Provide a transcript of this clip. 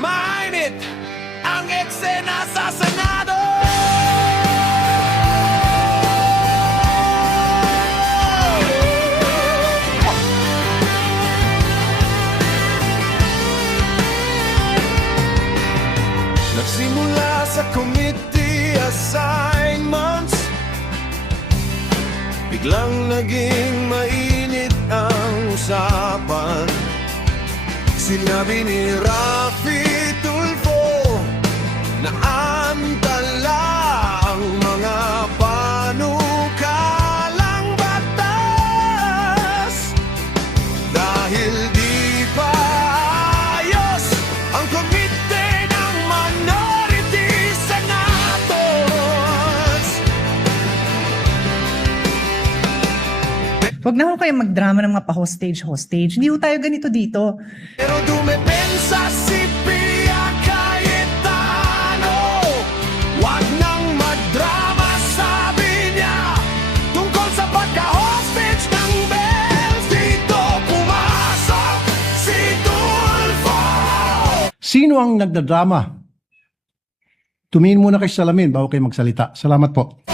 Mainit ang eksena sa Senado. Nagsimula sa committee assignments, biglang naging mainit ang usapan. Sinabi ni Rafi Tulfo na antala ang mga panukalang batas dahil di pa ayos ang komite ng minority senators. Huwag na ho kayo magdrama ng mga pa-hostage. Hindi ho tayo ganito dito. Pero dumepensa si Pia Cayetano, wag nang magdrama, sabi niya, tungkol sa pagka-hostage ng bells. Dito pumasok si Tulfo. Sino ang nagdadrama? Tumingin muna kayo sa salamin bago kayo magsalita. Salamat po.